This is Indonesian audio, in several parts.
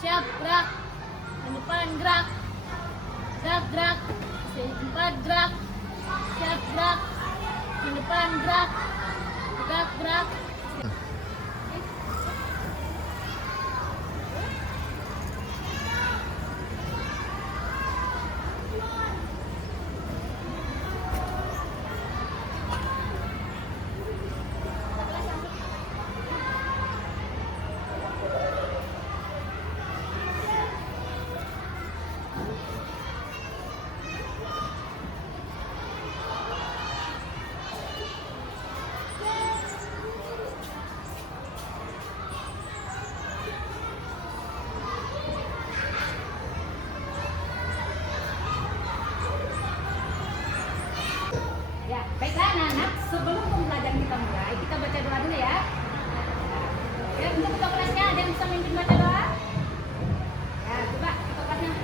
Siap, gerak. Yang depan gerak. Gerak, gerak. Yang depan gerak. Siap, gerak. Yang depan gerak. Gerak, gerak. Ya, baiklah anak-anak, sebelum pembelajaran kita mulai, kita baca doa dulu ya. Ya, untuk ketua kelasnya ada yang bisa memimpin baca doa? Ya, coba ketua kelasnya.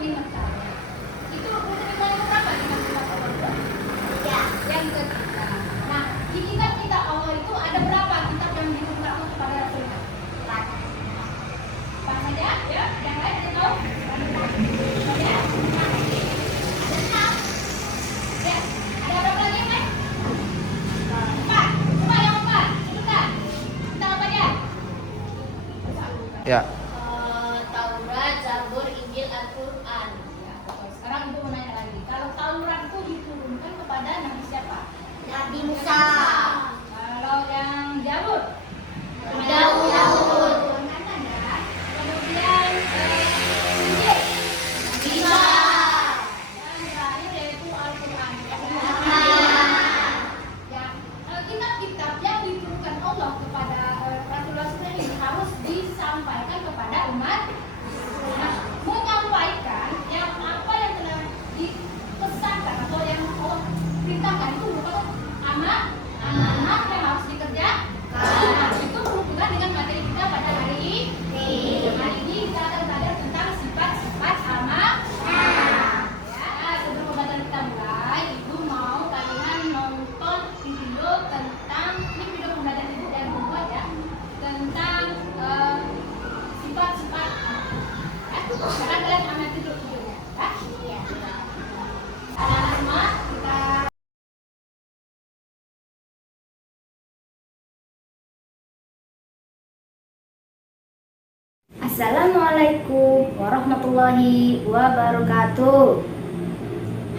ingin bertanya, itu buku kita yang berapa dengan kitab Allah? Ya, yang ketiga. Nah, di kitab kita Allah itu ada berapa kitab yang diturunkan Allah kepada Rasulnya? 4. Apa saja? Ya, yang lain ada tahu? Ya, ada 6. Ya, ada berapa lagi yang lain? 4. Coba yang 4, sebutkan. Kita apa aja? Ya. Taurat, Zabur, Injil, Al-Quran. Ya, oke. Sekarang ibu mau nanya lagi. Kalau Taurat itu diturunkan kepada Nabi siapa? Nabi Musa, Kalau yang Zabur? Daud, Kemudian Injil? Isa, Dan terakhir yaitu Al-Quran. Ya, kitab-kitab yang diturunkan Allah kepada Rasul-Rasul ini harus disampaikan kepada umat. Nah, menyampaikan yang apa yang telah dipesankan atau yang Allah perintahkan itu merupakan amanah yang harus dikerjakan. Nah, itu berhubungan dengan materi kita pada hari ini. Hari ini kita akan belajar tentang sifat-sifat amanah. Ya, sebelum pembelajaran kita mulai, ibu mau kalian nonton video tentang ini video pembelajaran ibu yang membuat ya tentang sifat-sifat amanah. Sekarang kalian amati dulu videonya, ya. Anak-anak semua, kita Assalamualaikum warahmatullahi wabarakatuh.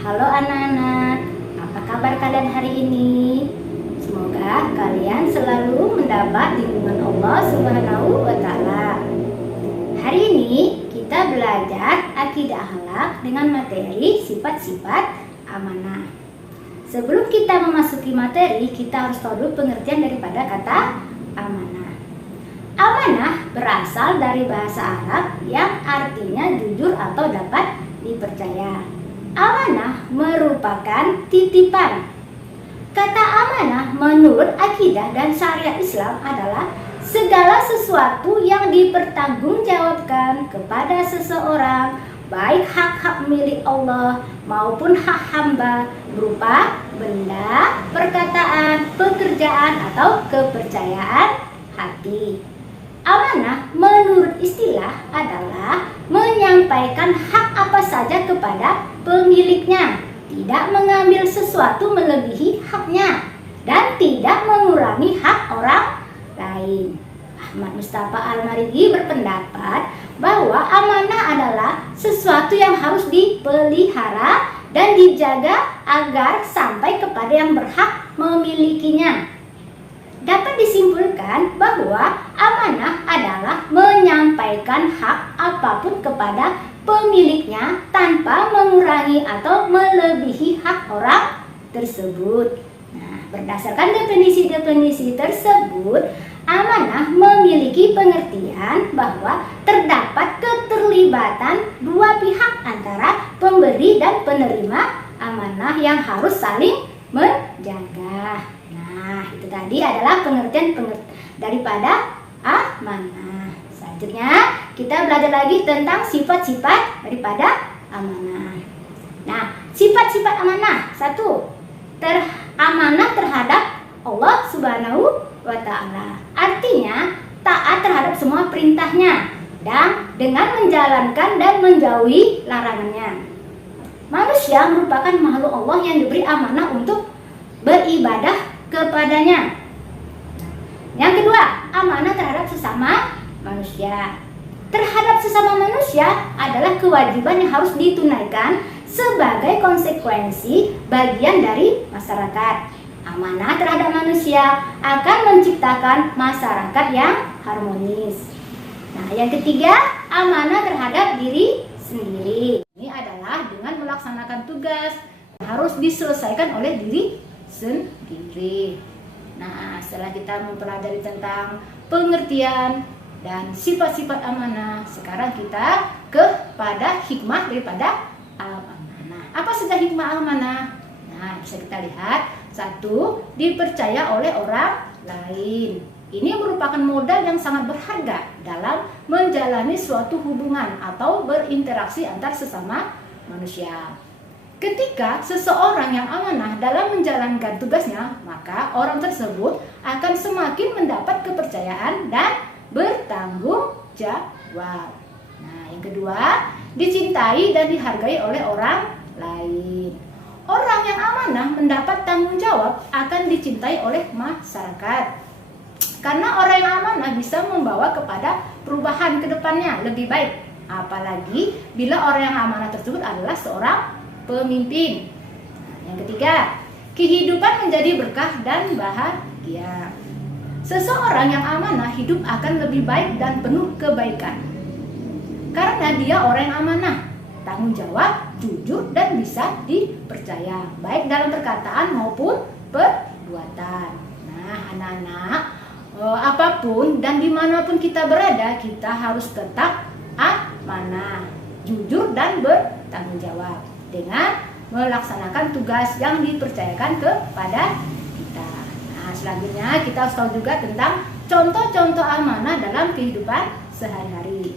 Halo anak-anak, apa kabar kalian hari ini? Semoga kalian selalu mendapat lindungan Allah Subhanahu wa Ta'ala. Hari ini kita belajar akidah akhlak dengan materi sifat-sifat amanah. Sebelum kita memasuki materi, kita harus tahu dulu pengertian daripada kata amanah. Amanah berasal dari bahasa Arab yang artinya jujur atau dapat dipercaya. Amanah merupakan titipan. Kata amanah menurut akidah dan syariat Islam adalah segala sesuatu yang dipertanggungjawabkan kepada seseorang, baik hak-hak milik Allah maupun hak hamba berupa benda, perkataan, pekerjaan, atau kepercayaan hati. Amanah menurut istilah adalah menyampaikan hak apa saja kepada pemiliknya, tidak mengambil sesuatu melebihi haknya, dan tidak mengurangi hak orang lain. Ahmad Mustafa Al-Marigi berpendapat bahwa amanah adalah sesuatu yang harus dipelihara dan dijaga agar sampai kepada yang berhak memilikinya. Dapat disimpulkan bahwa amanah adalah menyampaikan hak apapun kepada pemiliknya tanpa mengurangi atau melebihi hak orang tersebut. Nah, berdasarkan definisi-definisi tersebut, amanah memiliki pengertian bahwa terdapat keterlibatan dua pihak antara pemberi dan penerima amanah yang harus saling menjaga. Nah, itu tadi adalah pengertian daripada amanah. Selanjutnya, kita belajar lagi tentang sifat-sifat daripada amanah. Nah, sifat-sifat amanah. 1. Amanah terhadap Allah Subhanahu wa Ta'ala. Artinya, taat terhadap semua perintahnya dan dengan menjalankan dan menjauhi larangannya. Manusia merupakan makhluk Allah yang diberi amanah untuk beribadah kepadanya. Yang kedua, amanah terhadap sesama manusia. Terhadap sesama manusia adalah kewajiban yang harus ditunaikan sebagai konsekuensi bagian dari masyarakat. Amanah terhadap manusia akan menciptakan masyarakat yang harmonis. Nah, yang ketiga, amanah terhadap diri sendiri. Ini adalah dengan melaksanakan tugas yang harus diselesaikan oleh diri sendiri. Nah, setelah kita mempelajari tentang pengertian dan sifat-sifat amanah, sekarang kita kepada hikmah daripada amanah. Apa saja hikmah amanah? Nah, bisa kita lihat. 1. Dipercaya oleh orang lain. Ini merupakan modal yang sangat berharga dalam menjalani suatu hubungan atau berinteraksi antar sesama manusia. Ketika seseorang yang amanah dalam menjalankan tugasnya, maka orang tersebut akan semakin mendapat kepercayaan dan bertanggung jawab. Nah, yang kedua, dicintai dan dihargai oleh orang lain. Orang yang amanah mendapat tanggung jawab akan dicintai oleh masyarakat. Karena orang yang amanah bisa membawa kepada perubahan ke depannya lebih baik. Apalagi bila orang yang amanah tersebut adalah seorang pemimpin. Nah, yang ketiga, kehidupan menjadi berkah dan bahagia. Seseorang yang amanah hidup akan lebih baik dan penuh kebaikan. Karena dia orang yang amanah, tanggung jawab, jujur, dan bisa dipercaya, baik dalam perkataan maupun perbuatan. Nah, anak-anak, apapun dan dimanapun kita berada, kita harus tetap amanah, jujur, dan bertanggung jawab dengan melaksanakan tugas yang dipercayakan kepada kita. Nah, selanjutnya kita harus tahu juga tentang contoh-contoh amanah dalam kehidupan sehari-hari.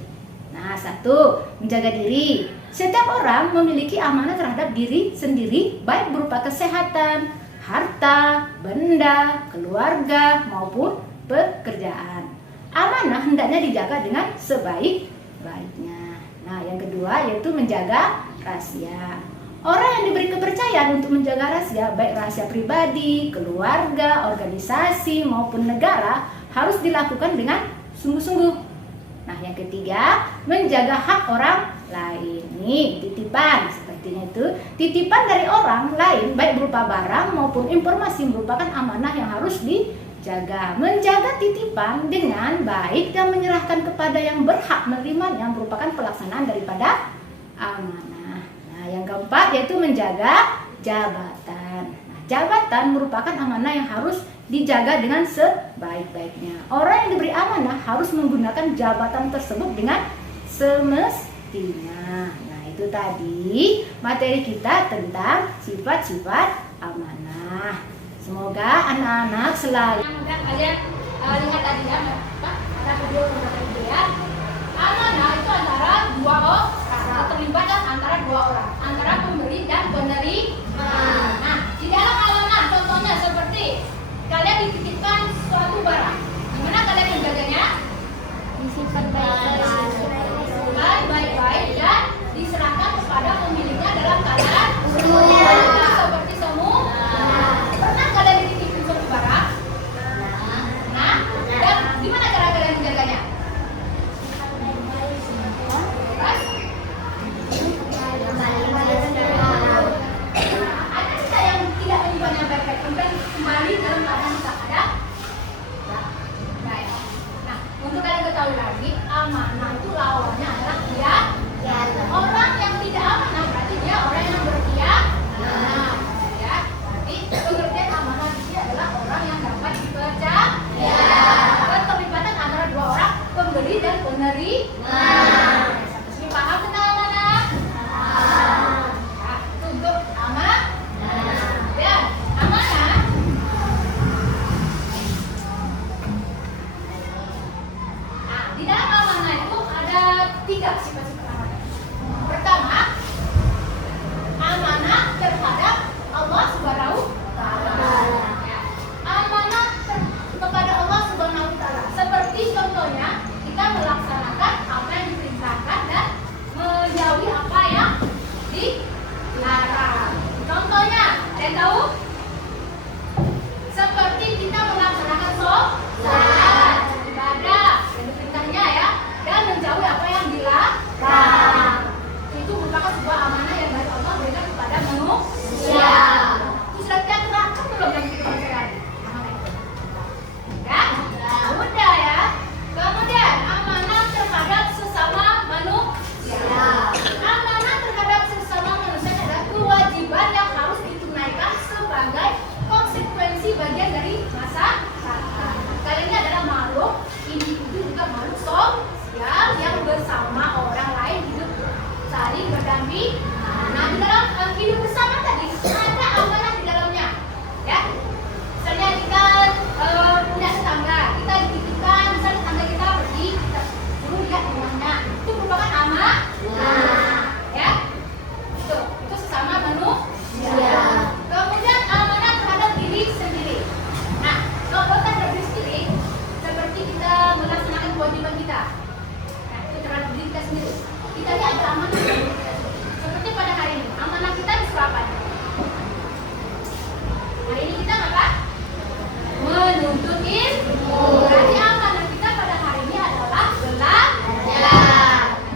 Nah, 1. Menjaga diri. Setiap orang memiliki amanah terhadap diri sendiri, baik berupa kesehatan, harta, benda, keluarga, maupun pekerjaan. Amanah hendaknya dijaga dengan sebaik-baiknya. Nah, yang kedua yaitu menjaga rahasia. Orang yang diberi kepercayaan untuk menjaga rahasia, baik rahasia pribadi, keluarga, organisasi, maupun negara, harus dilakukan dengan sungguh-sungguh. Nah, yang ketiga, menjaga hak orang lain. Nih, titipan sepertinya itu. Titipan dari orang lain, baik berupa barang maupun informasi, merupakan amanah yang harus dijaga. Menjaga titipan dengan baik dan menyerahkan kepada yang berhak menerimanya merupakan pelaksanaan daripada amanah. Nah, yang keempat yaitu menjaga jabatan. Nah, jabatan merupakan amanah yang harus dijaga dengan sebaik-baiknya. Orang yang diberi amanah harus menggunakan jabatan tersebut dengan semestinya. Nah, itu tadi materi kita tentang sifat-sifat amanah. Semoga anak-anak selalu Mudah kalian lihat tadi ya, ada video ya. Amanah itu antara dua orang, keterlibatan antara dua orang, antara pemberi dan penerima. Nah, di dalam amanah contohnya seperti kalian dititipkan suatu barang, gimana kalian menjaganya? Disimpan Baik-baik dan diserahkan kepada pemiliknya dalam keadaan seperti semua. Pernah kalian dititipin suatu barang? Nah, dan gimana cara kalian menjaganya? Ada kita yang tidak menyimpannya baik-baik, kemudian kembali dalam keadaan tak ada. Baik. Nah, untuk kalian ketahui lagi, amanah itu lawannya adalah khianat. Orang yang tidak amanah berarti dia orang yang berkhianat. Ya, berarti pengertian amanah di sini adalah orang yang dapat dipercaya. Keterlibatan antara dua orang, pemberi dan penerima. Sampai sini paham tentang amanah? Ya, itu untuk amanah. Ya, amanah. Nah, di dalam amanah itu ada 3 sifat-sifat amanah. Pertama, amanah terhadap Allah Subhanahu wa Ta'ala. Ya, amanah kepada Allah Subhanahu wa Ta'ala. Seperti contohnya, kita melaksanakan apa yang diperintahkan dan menjauhi apa yang dilarang. Contohnya, kalian tahu? Seperti kita melaksanakan sholat, ibadah, yang diperintahnya ya, dan menjauhi apa yang dilarang. Itu merupakan sebuah amanah yang dari Allah berikan kepada manusia. Itu sudah kita terapkan belum dalam kehidupan sehari-hari? Ya? Udah ya. Kemudian amanah terhadap sesama manusia. Amanah terhadap sesama manusia adalah kewajiban yang harus ditunaikan kehidupan kita. Nah, itu terhadap diri kita sendiri. Kita ini ada amanah. Seperti pada hari ini, amanah kita disuruh apa? Hari ini kita apa? Menuntut ilmu. Berarti amanah kita pada hari ini adalah belajar.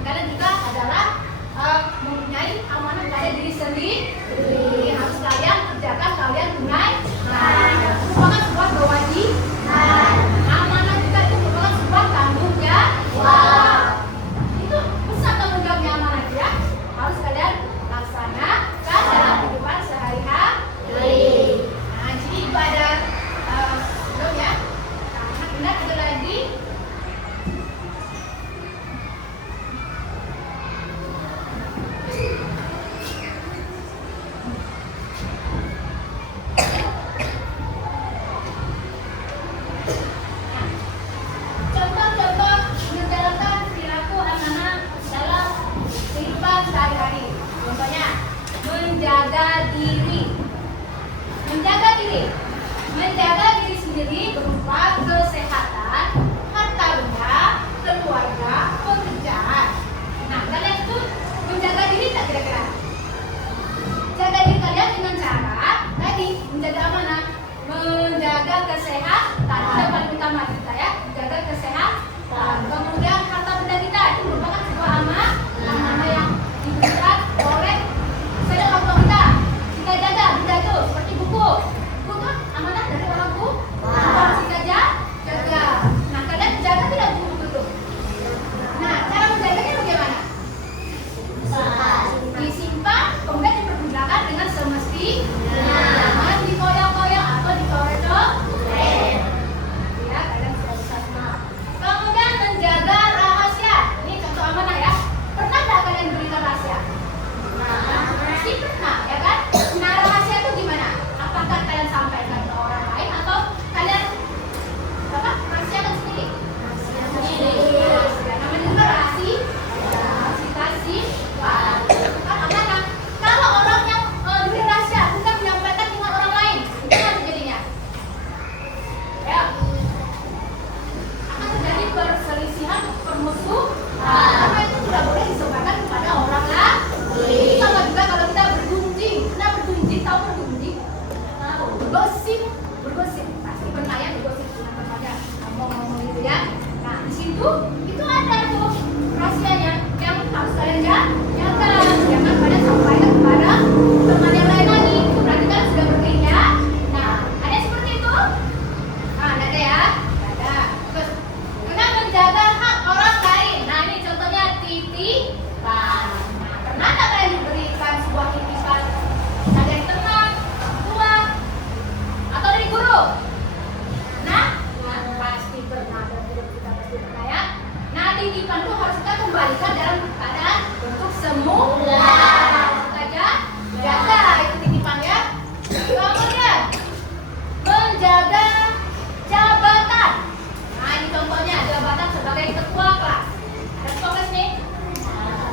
Kalian juga adalah mempunyai amanah pada diri sendiri. Harus kalian kerjakan, kalian tunaikan. Merupakan sebuah kewajiban. Amanah juga itu merupakan sebuah tanggung jawab. Itu besar tanggung jawabnya amanah ya. Harus kalian laksanakan dalam kehidupan sehari-hari. Nah, jadi pada belum ya. Nah, benar ada lagi. Contoh-contoh menjalankan perilaku amanah dalam kehidupan sehari-hari. Contohnya, menjaga diri. Menjaga diri. Menjaga diri sendiri berupa kesehatan, harta benda, keluarga, pekerjaan. Nah, kalian itu menjaga diri tak kira-kira? Jaga diri kalian dengan cara tadi menjaga amanah, menjaga kesehatan. Itu yang paling utama kita ya, menjaga kesehatan. Kemudian harta benda kita itu merupakan sebuah amanah yang diberikan oleh saudara orang tua kita. Kita jaga benda itu seperti buku. Buku itu amanah dari orang tua. Harus kita jaga. Nah, kalian jaga tidak buku-buku itu? Nah, cara menjaganya bagaimana? Disimpan, kemudian dipergunakan dengan semestinya. Jangan dikoyak-koyak atau dicoret-coret. Ya, kalian sudah bisa semua. Kemudian menjaga rahasia. Ini contoh amanah ya. Pernah nggak kalian berikan rahasia? Pasti pernah, ya kan? Nah, rahasia itu gimana? Apakah kalian sampaikan ke orang lain atau kalian rahasiakan sendiri? Ya, namanya juga rahasia. Kan amanah. Kalau orang yang diberi rahasia bukan menyampaikan dengan orang lain, gimana jadinya? Ya, akan terjadi perselisihan, permusuhan. Karena itu tidak boleh disebarkan kepada orang lain. Sama juga kalau kita bergunjing. Nah, bergunjing, tahu bergunjing? Bergosip. Pasti pernah ya bergosip dengan temannya, ngomong-ngomong gitu ya. Nah, di situ itu ada tuh rahasianya yang harus kalian jaga. Jangan pada sampaikan kepada teman yang lain lagi. Itu berarti kan sudah berbeda. Nah, ada seperti itu? Nah, ada ya? Ada. Terus, karena menjaga hak orang lain. Nah, ini contohnya titipan. Nah, pernah nggak kalian diberikan sebuah titipan dari teman, tua, atau dari guru? Nah, pasti pernah. Dan kita pasti pernah ya. Nah, titipan itu harus kita kembalikan dalam keadaan bentuk semula. Saja jaga itu titipan ya. Kemudian menjaga jabatan. Nah, ini contohnya jabatan sebagai ketua kelas. Ada ketua kelas nih.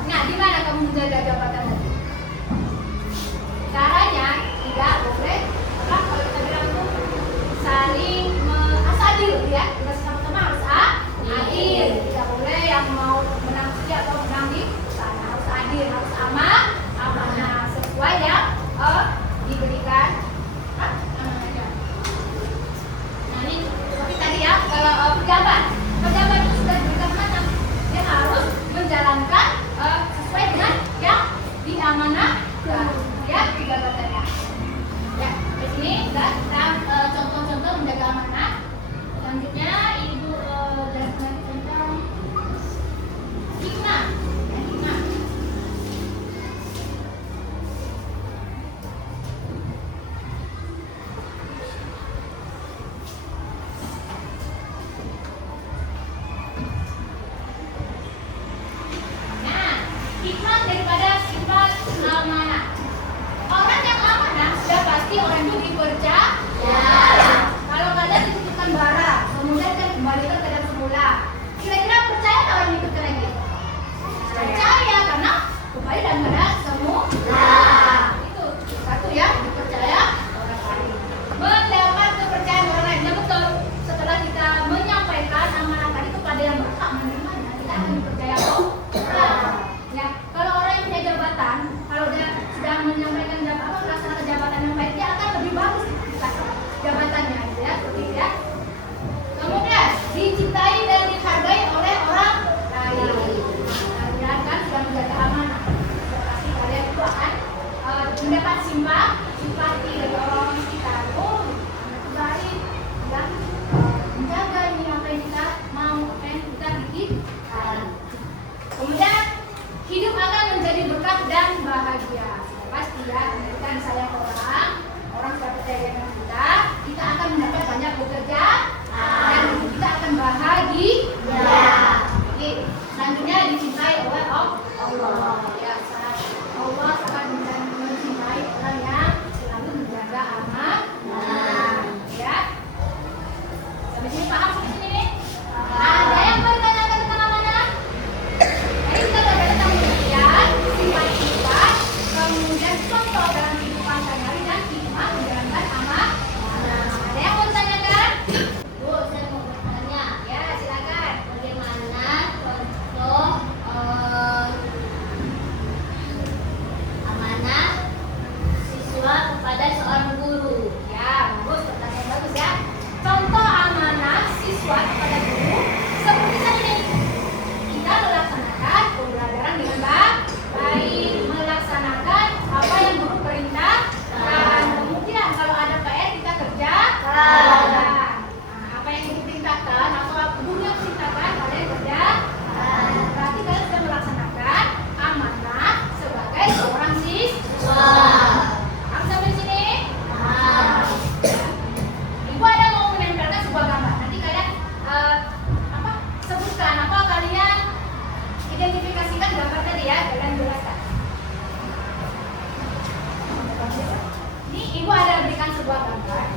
Nah, di mana kamu menjaga jabatan tadi? Caranya tidak boleh kalau kita bilang itu saling harus adil ya. Kita sama-sama harus adil. Tidak boleh yang mau menang sini atau menang di sana. Harus adil, harus amanah sesuai yang diberikan amanahnya. Nah, ini seperti tadi ya, kalau pejabat itu sudah diberikan amanah. Dia harus menjalankan sesuai dengan yang diamanahkan ya jabatannya. Ya, di sini kita contoh-contoh menjaga amanah. Selanjutnya Ibu jelaskan tentang hikmah. Nah, hikmah daripada sifat amanah. Orang yang amanah sudah pasti orang itu dipercaya. Kalau kalian dititipkan barang, kemudian kan kembalikan ke dalam semula. Kira-kira percaya nggak orang itu lagi? Percaya karena kembali dalam keadaan semula. Itu satu ya, dipercaya orang lain. Mendapat kepercayaan orang lain. Nah, betul. Setelah kita menyampaikan amanah tadi kepada yang berhak identifikasikan gambar tadi ya, kalian jelaskan. Ini ibu ada berikan sebuah gambar.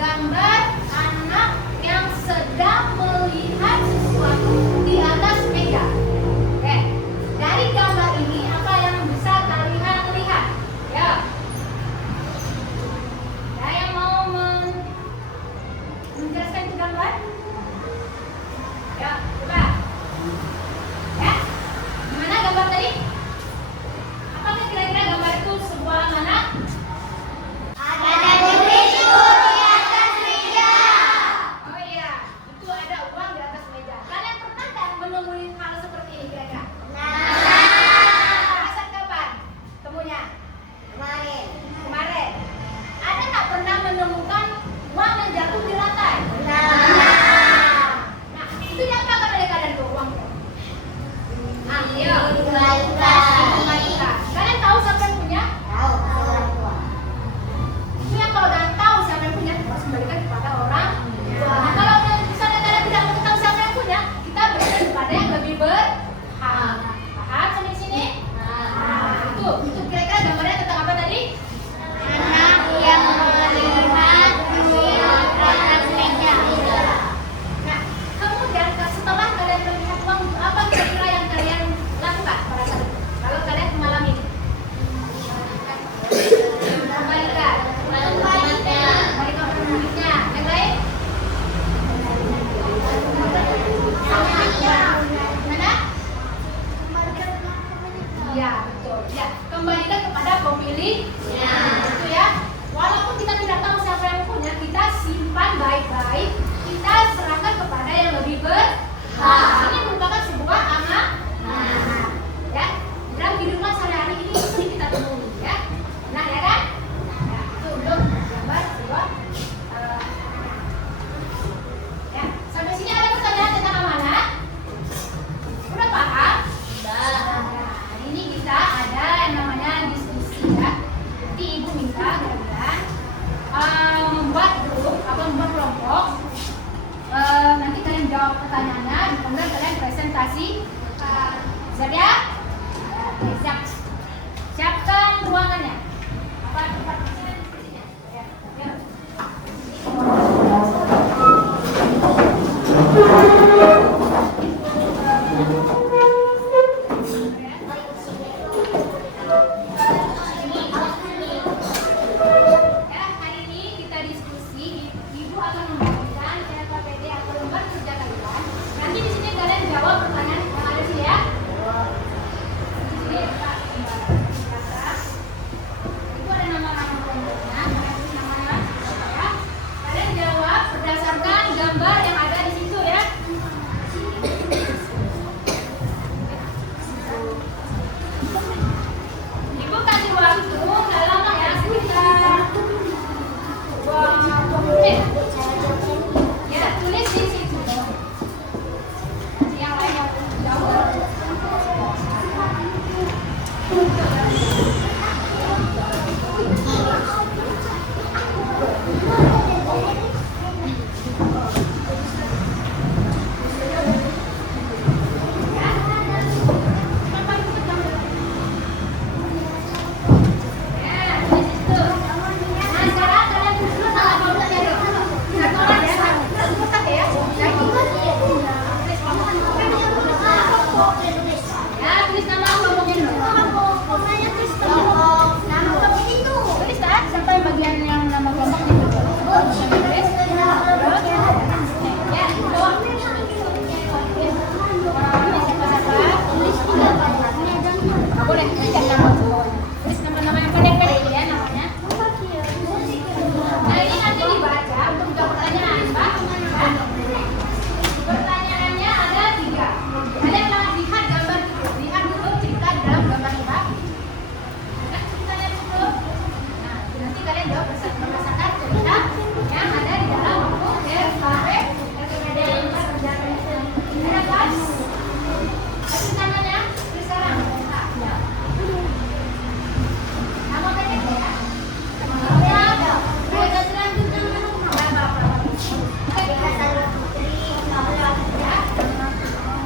Gambar anak yang sedang melihat sesuatu di atas meja. Oke, dari gambar ini apa yang bisa kalian lihat? Ya, saya mau menjelaskan itu gambar. Ya, coba. Ya, gimana gambar tadi? Apakah kira-kira gambar itu sebuah mana? Ada duit di atas meja. Oh iya, itu ada uang di atas meja. Kalian pernah nggak menemui hal seperti ini kira-kira? Pada saat kapan temunya? Kemarin. Ada nggak pernah menemukan uang yang jatuh di lantai? Nah, itu diapakan oleh kalian tuh uang tuh? Ayo, dikembalikan. Kalian tahu siapa yang punya? Itu yang kalau kalian tahu siapa yang punya, harus kembalikan kepada orang. Nah, kalau misalnya kalian tidak mau tahu siapa yang punya, kita berikan kepada yang lebih berhak. Paham sampai sini? Nah, itu kira-kira gambarnya tentang apa tadi? Anak yang melihat duit di atas meja. Nah, kemudian setelah kalian melihat uang, apa kira-kira yang kalian lakukan pada saat itu? Kalau kalian malam ini kembalikan pemiliknya. Yang lain? Mana? Iya, betul. Ya, kembalikan kepada pemiliknya. Itu ya. Walaupun kita tidak tahu siapa yang punya, kita simpan baik-baik. Kita serahkan kepada yang lebih berhak. Ini merupakan sebuah amanah. Ya, dalam kehidupan sehari-hari ini sering kita temui, ya. Benar ya kan? Ya, itu untuk gambar sebuah. Ya, sampai sini ada pertanyaan tentang amanah? Udah paham? Nah, hari ini kita ada yang namanya diskusi ya. Nanti ibu minta kalian membuat grup atau membuat kelompok. Nanti kalian jawab pertanyaannya, kemudian kalian presentasi. Siap ya? Oke, siap. Siapkan ruangannya. Apa tempat diskusinya? Ya, ya. Ya, hari ini kita diskusi. Ibu akan membagikan LKPD atau lembar kerja kalian. Nanti di sini kalian jawab pertanyaan yang ada di sini ya. Di sini Pak, itu ada nama-nama kelompoknya. Kalian tulis namanya ya. Kalian jawab berdasarkan gambar yang ada di situ ya. Ibu kasih waktu nggak lama ya, sekitar 20 menit. Ya, tulis di situ. Yang lain jawab. Boleh, tuliskan nama semuanya. Tulis nama-nama yang pendek-pendek ya namanya. Nah ini nanti dibaca untuk menjawab pertanyaan, Pak. Pertanyaannya ada 3. Kalian lihat gambar dulu. Lihat dulu cerita di dalam gambar ini, Pak. Lihat ceritanya dulu. Nah, nanti kalian jawab berdasarkan cerita yang ada di dalam buku LKPD lembar kerja kalian. Ada pas? Kasih namanya. Tulis sekarang. Nama pendek ya.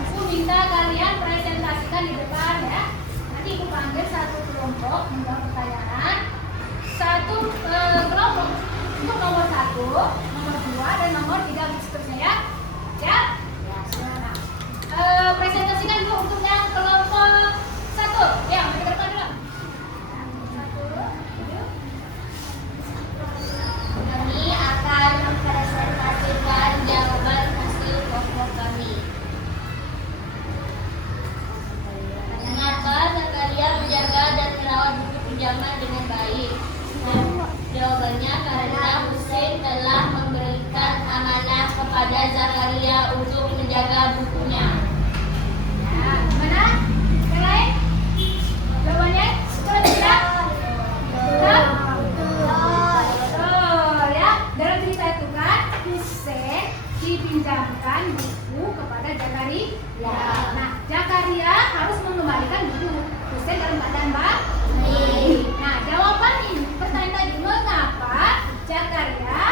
Aku minta kalian presentasikan kelompok menjawab pertanyaan. Satu kelompok untuk nomor 1, nomor 2, dan nomor 3 seterusnya ya. Ya? Ya, silakan. Presentasikan dulu untuk yang kelompok 1. Ya, mari ke depan dulu. 1. Kami akan mempresentasikan jawaban hasil kelompok kami. Mengapa Zakaria menjaga dan merawat buku pinjaman dengan baik? Jawabannya karena Husein telah memberikan amanah kepada Zakaria untuk menjaga bukunya. Ya, gimana? Yang lain? Jawabannya? Betul tidak? Betul? Betul ya. Dalam cerita itu kan Husein dipinjamkan buku kepada Zakaria. Nah, Zakaria harus mengembalikan buku Husein dalam keadaan baik. Nah, jawaban ini pertanyaan tadi, mengapa Zakaria